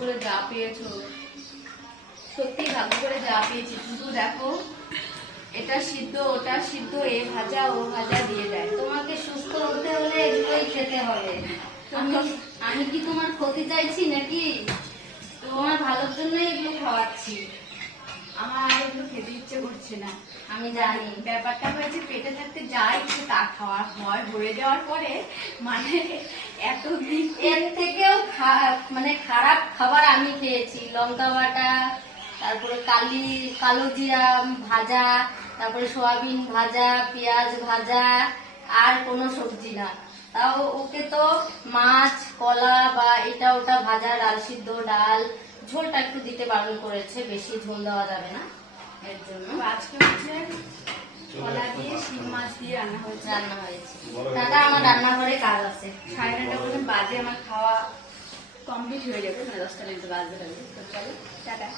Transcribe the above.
করে যা পেয়েছো, সত্যি ভাগ্য করে যা পেয়েছি। কিন্তু দেখো, এটা সিদ্ধ ওটা সিদ্ধ, এ ভাজা ও ভাজা দিয়ে দেয়। তোমাকে সুস্থ হতে হলে এগুলোই খেতে হবে। আমি কি তোমার ক্ষতি চাইছি নাকি? তোমার ভালোর জন্যই এগুলো খাওয়াচ্ছি। আমার এগুলো খেতে ইচ্ছে করছে না। আমি জানি ব্যাপারটা হয়েছে, পেটে থাকতে যা ইচ্ছে তা খাওয়া হয়, হয়ে যাওয়ার পরে মানে এতদিন এর থেকেও মানে খারাপ খাবার আমি খেয়েছি। লঙ্কা বাটা, তারপরে কালো জিরা ভাজা, তারপরে সয়াবিন ভাজা, পেঁয়াজ ভাজা, আর কোনো সবজি না। তাও ওকে তো মাছ, কলা বা এটা ওটা ভাজা, ডাল সিদ্ধ, ডাল, ঝোলটা একটু দিতে বারণ করেছে, বেশি ঝোল দেওয়া যাবে না, এর জন্য। আজকে হচ্ছে কলা দিয়ে শিং মাছ দিয়ে রান্না হয়েছে। দাদা, আমার রান্নাঘরে কাজ আছে। 9:30 পর্যন্ত বাজে আমার খাওয়া কমপ্লিট হয়ে যাবে, 10টা বাজে। তো চলো, টাটা।